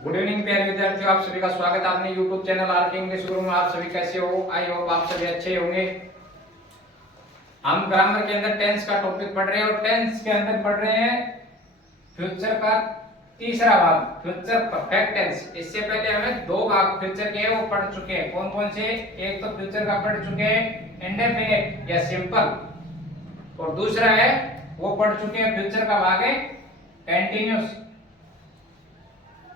Good evening प्यारे विद्यार्थियों, आप सभी का स्वागत है अपने YouTube चैनल आरके इंग्लिश गुरु में। आप सभी कैसे हो? आई होप आप सभी अच्छे होंगे। हम ग्रामर के अंदर टेंस का टॉपिक पढ़ रहे हैं और टेंस के अंदर पढ़ रहे हैं फ्यूचर का तीसरा भाग, फ्यूचर परफेक्ट टेंस। इससे पहले हमें दो भाग फ्यूचर के वो पढ़ चुके हैं। कौन कौन से? एक तो फ्यूचर का पढ़ चुके हैं इंडेफिनिट या सिंपल, और दूसरा है वो पढ़ चुके हैं फ्यूचर का भाग है कंटीन्यूअस।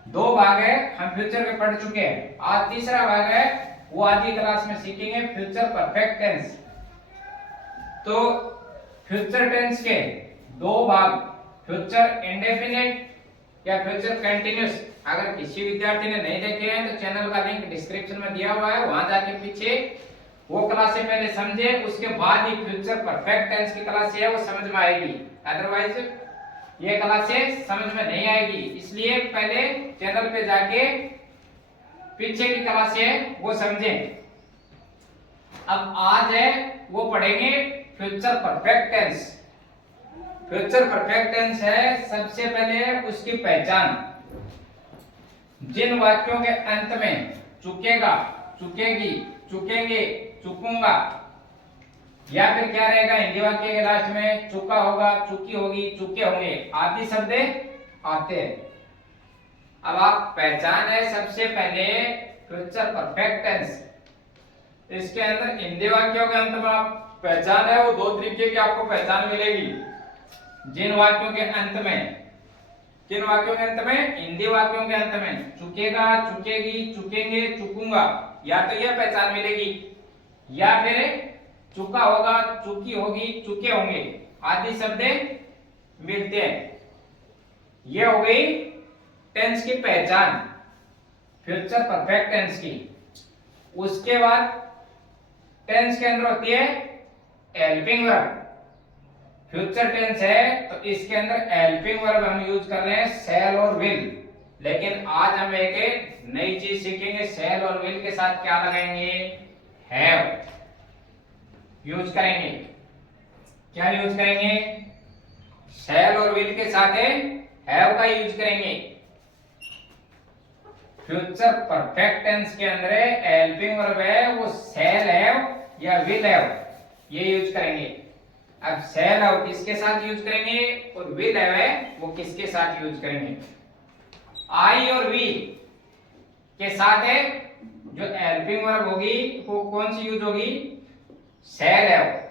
दो भाग है हम फ्यूचर के पढ़ चुके हैं। आज तीसरा भाग है वो आज की क्लास में सीखेंगे फ्यूचर परफेक्ट टेंस। तो फ्यूचर टेंस के दो भाग, फ्यूचर इंडेफिनिट या फ्यूचर कंटीन्यूअस। अगर किसी विद्यार्थी ने नहीं देखे हैं तो चैनल का लिंक डिस्क्रिप्शन में दिया हुआ है, वहां जाके पीछे वो क्लास से पहले समझे, उसके बाद ही फ्यूचर परफेक्ट टेंस की क्लास है वो समझ में आएगी। अदरवाइज ये क्लासेस समझ में नहीं आएगी, इसलिए पहले चैनल पे जाके पीछे की क्लास है वो समझें। अब आज है वो पढ़ेंगे future perfect tense. Future perfect tense है सबसे पहले उसकी पहचान। जिन वाक्यों के अंत में चुकेगा, चुकेगी, चुकेंगे, चुकूंगा या फिर क्या रहेगा हिंदी वाक्य के लास्ट में चुका होगा, चुकी होगी, चुके होंगे आदि शब्द आते हैं। अब आप पहचान है सबसे पहले फ्यूचर परफेक्ट टेंस। इसके अंदर हिंदी वाक्यों के अंत में आप पहचान है वो दो तरीके की आपको पहचान मिलेगी। जिन वाक्यों के अंत में, किन वाक्यों के अंत में? हिंदी वाक्यों के अंत में चुकेगा, चुकेगी, चुकेंगे, चुकूंगा, या तो यह पहचान मिलेगी या फिर चुका होगा, चुकी होगी, चुके होंगे आदि शब्द मिलते हैं। ये हो गई टेंस की पहचान, फ्यूचर परफेक्ट टेंस की। उसके बाद टेंस के अंदर होती है हेल्पिंग वर्ब। फ्यूचर टेंस है तो इसके अंदर हेल्पिंग वर्ब हम यूज कर रहे हैं शैल और विल। लेकिन आज हम एक नई चीज सीखेंगे, शैल और विल के साथ क्या लगाएंगे? हैव यूज करेंगे। क्या यूज करेंगे? शैल और विल के साथ हैव का यूज करेंगे। फ्यूचर परफेक्ट टेंस के अंदर हेल्पिंग वर्ब है वो शैल हैव या विल हैव, ये यूज करेंगे। अब शैल हैव किसके साथ यूज करेंगे और विल हैव है वो किसके साथ यूज करेंगे? आई और वी के साथ है जो हेल्पिंग वर्ब होगी वो कौन सी यूज होगी? Shall have.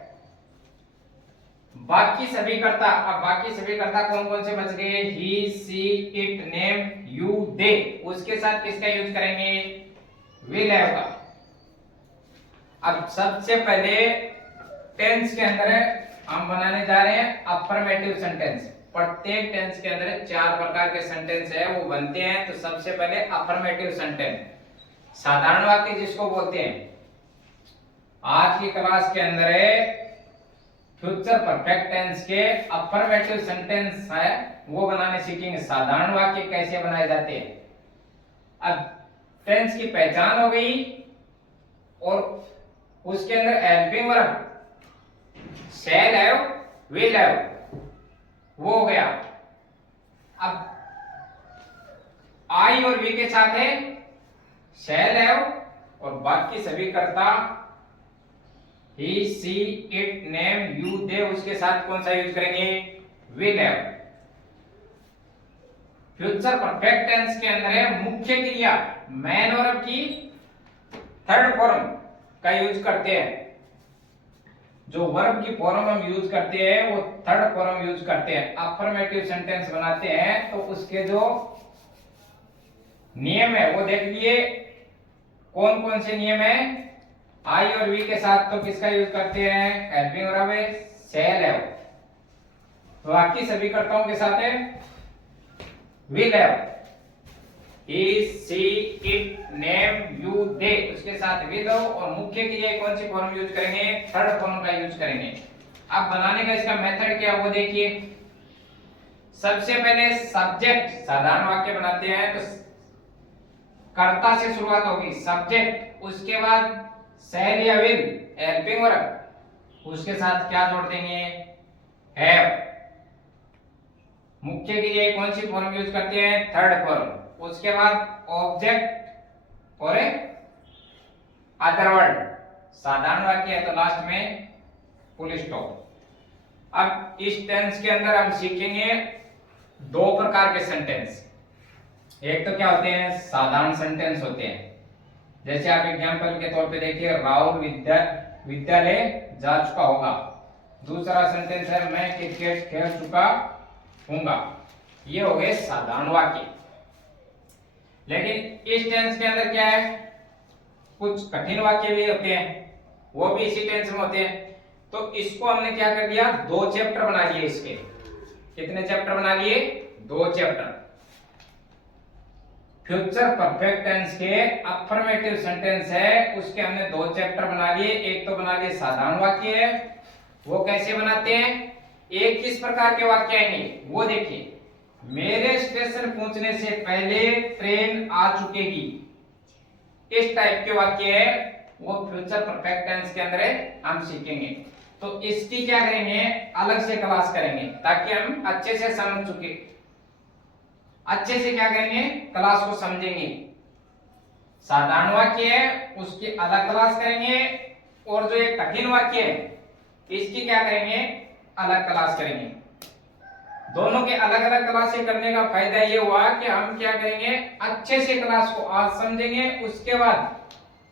बाकी सभी कर्ता, अब बाकी सभी कर्ता कौन कौन से बच गए? ही, she, it, name, you, they, उसके साथ किसका यूज करेंगे? विल हैव का। अब सबसे पहले टेंस के अंदर हम बनाने जा रहे हैं अफर्मेटिव सेंटेंस। प्रत्येक टेंस के अंदर चार प्रकार के सेंटेंस है वो बनते हैं। तो सबसे पहले अफर्मेटिव सेंटेंस, साधारण वाक्य जिसको बोलते हैं। आज की क्लास के अंदर है फ्यूचर परफेक्ट टेंस के अफर्मेटिव सेंटेंस है वो बनाने सीखेंगे। साधारण वाक्य कैसे बनाए जाते हैं। अब टेंस की पहचान हो गई और उसके अंदर helping verb shall have, will have वो हो गया। अब आई और वी के साथ है शैल हैव और बाकी सभी कर्ता he, she, it, name, you, they, उसके साथ कौन सा यूज करेंगे? Will have. Future perfect tense के अंदर है मुख्य क्रिया मैन वर्ब की थर्ड फॉर्म का यूज करते हैं। जो वर्ब की फॉर्म हम यूज करते हैं वो थर्ड फॉर्म यूज करते हैं। अफर्मेटिव सेंटेंस बनाते हैं तो उसके जो नियम है वो देख लिए। कौन कौन से नियम है? आई और वी के साथ तो किसका यूज करते हैं? हेल्पिंग वर्ब है शैल हैव। बाकी सभी कर्ताओं के साथ है will have. He, she, it, name, you, they, उसके साथ विल हैव। और मुख्य क्रिया कौन सी फॉर्म यूज करेंगे? थर्ड फॉर्म का यूज करेंगे। अब बनाने का इसका मेथड क्या वो देखिए। सबसे पहले सब्जेक्ट, साधारण वाक्य बनाते हैं तो कर्ता से शुरुआत होगी सब्जेक्ट, उसके बाद शैल या विल हेल्पिंग वर्ब, उसके साथ क्या जोड़ देंगे? हैव। मुख्य क्रिया कौन सी फॉर्म यूज करते हैं? Third form. उसके बाद ऑब्जेक्ट और अदर वर्ड, साधारण वाक्य है तो लास्ट में फुल स्टॉप। अब इस टेंस के अंदर हम सीखेंगे दो प्रकार के सेंटेंस। एक तो क्या होते हैं, साधारण सेंटेंस होते हैं, जैसे आप एग्जांपल के तौर पे देखिए, राहुल विद्यालय जा चुका होगा। दूसरा सेंटेंस है, मैं क्रिकेट खेल चुका हूंगा। ये हो गए साधारण वाक्य। लेकिन इस टेंस के अंदर क्या है, कुछ कठिन वाक्य भी होते हैं, वो भी इसी टेंस में होते हैं। तो इसको हमने क्या कर दिया, दो चैप्टर बना लिए इसके। कितने चैप्टर बना लिए, दो चैप्टर। फ्यूचर परफेक्ट टेंस के अफर्मेटिव सेंटेंस है, उसके हमने दो चैप्टर बना लिए। एक तो बना लिए साधारण वाक्य है, वो कैसे बनाते हैं, एक किस प्रकार के वाक्य आएंगे वो देखिए। मेरे स्टेशन पहुंचने से पहले ट्रेन आ चुकेगी, इस टाइप के वाक्य है, वो फ्यूचर परफेक्ट टेंस के अंदर हम सीखेंगे। तो इसकी क्या करेंगे, अलग से क्लास करेंगे ताकि हम अच्छे से समझ चुके, अच्छे से क्या करेंगे, क्लास को समझेंगे। साधारण वाक्य है उसकी अलग क्लास करेंगे, और जो एक कठिन वाक्य है इसकी क्या करेंगे, अलग क्लास करेंगे। दोनों के अलग अलग क्लासें करने का फायदा ये हुआ कि हम क्या करेंगे, अच्छे से क्लास को आज समझेंगे, उसके बाद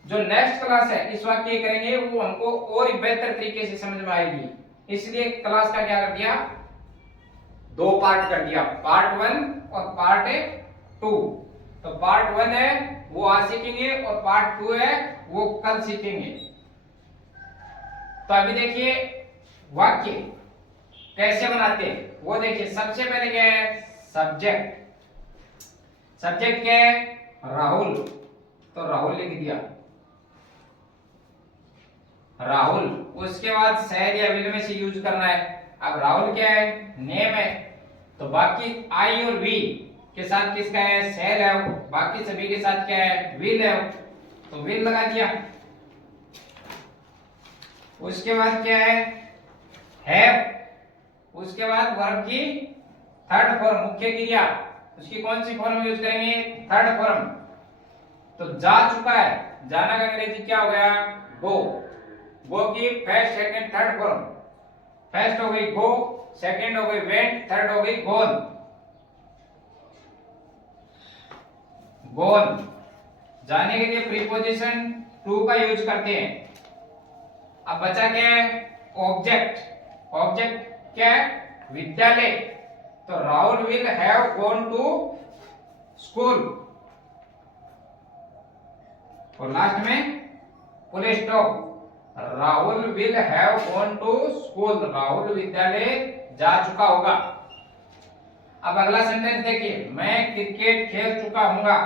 जो नेक्स्ट क्लास है इस वाक्य करेंगे वो हमको और बेहतर तरीके से समझ में आएगी। इसलिए क्लास का क्या कर दिया, दो पार्ट कर दिया, पार्ट 1 और पार्ट 2। तो पार्ट 1 है वो आज सीखेंगे और पार्ट 2 है वो कल सीखेंगे। तो अभी देखिए वाक्य कैसे बनाते हैं वो देखिए। सबसे पहले क्या है, सब्जेक्ट। सब्जेक्ट क्या है, राहुल, तो राहुल लिख दिया, राहुल। उसके बाद शहर या विल में से यूज करना है। अब राहुल क्या है, नेम है, तो बाकी आई और वी के साथ किसका है, शहर है, बाकी सभी के साथ क्या है, विल है, तो विल लगा दिया। उसके बाद क्या है, उसके बाद वर्ब की थर्ड फॉर्म, मुख्य क्रिया, उसकी कौन सी फॉर्म यूज करेंगे, थर्ड फॉर्म। तो जा चुका है, जाना का अंग्रेजी क्या हो गया, गो। गो की first second third form, first हो गई गो, सेकंड हो गई वेंट, थर्ड हो गई गोन। गोन जाने के लिए प्रीपोजिशन टू का यूज करते हैं। अब बचा क्या है, ऑब्जेक्ट। ऑब्जेक्ट क्या है, विद्यालय, तो Rahul will have gone to school, और लास्ट में full stop. Rahul will have gone to school, Rahul विद्यालय जा चुका होगा। अब अगला सेंटेंस देखिए, मैं क्रिकेट खेल चुका हूंगा।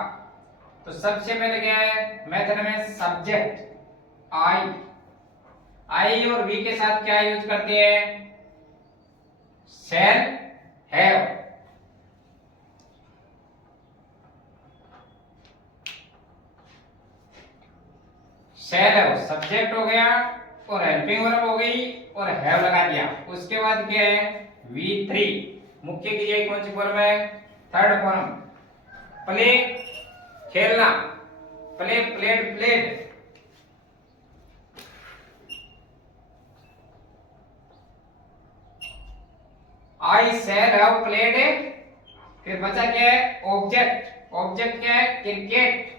तो सबसे पहले क्या है, मेथड में सब्जेक्ट आई, आई और वी के साथ क्या यूज करते हैं, शैल हैव। शैल है सब्जेक्ट हो गया और हेल्पिंग वर्ब हो गई और हैव लगा दिया। उसके बाद क्या है, V3, मुख्य क्रिया कौन सी फॉर्म है, थर्ड फॉर्म। प्ले खेलना, play played played. I shall have played. फिर बचा क्या है, ऑब्जेक्ट। ऑब्जेक्ट क्या है, क्रिकेट,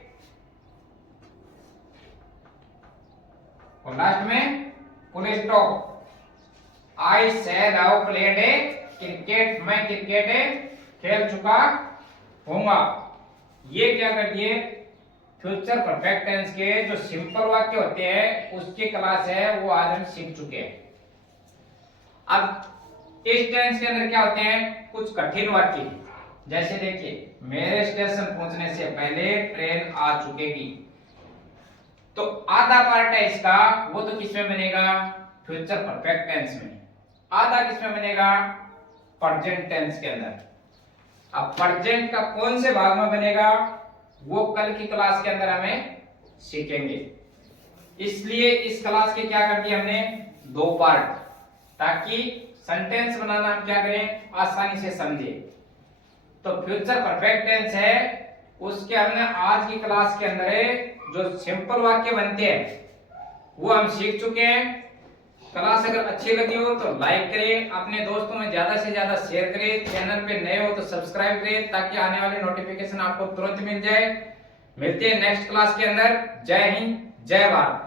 और लास्ट में full stop. I shall have played a cricket, मैं क्रिकेट खेल चुका हूंगा। ये क्या कर दिए, फ्यूचर परफेक्ट टेंस के जो सिंपल वाक्य होते हैं उसकी क्लास है वो आज हम सीख चुके हैं। अब इस टेंस के अंदर क्या होते हैं, कुछ कठिन वाक्य, जैसे देखिए, मेरे स्टेशन पहुंचने से पहले ट्रेन आ चुकेगी। तो आधा पार्ट है इसका, वो तो किसमें बनेगा, फ्यूचर परफेक्ट टेंस में। आधा किसमें बनेगा, प्रेजेंट टेंस के अंदर। अब प्रेजेंट का कौन से भाग में बनेगा वो कल की क्लास के अंदर हमें सीखेंगे। इसलिए इस क्लास के क्या कर दिए हमने, दो पार्ट, ताकि सेंटेंस बनाना हम क्या करें, आसानी से समझे। तो फ्यूचर परफेक्ट टेंस है उसके हमने आज की क्लास के अंदर जो सिंपल वाक्य बनते हैं वो हम सीख चुके हैं। क्लास अगर अच्छी लगी हो तो लाइक करें, अपने दोस्तों में ज्यादा से ज्यादा शेयर करें, चैनल पे नए हो तो सब्सक्राइब करें ताकि आने वाली नोटिफिकेशन आपको तुरंत मिल जाए। मिलते हैं नेक्स्ट क्लास के अंदर। जय हिंद, जय भारत।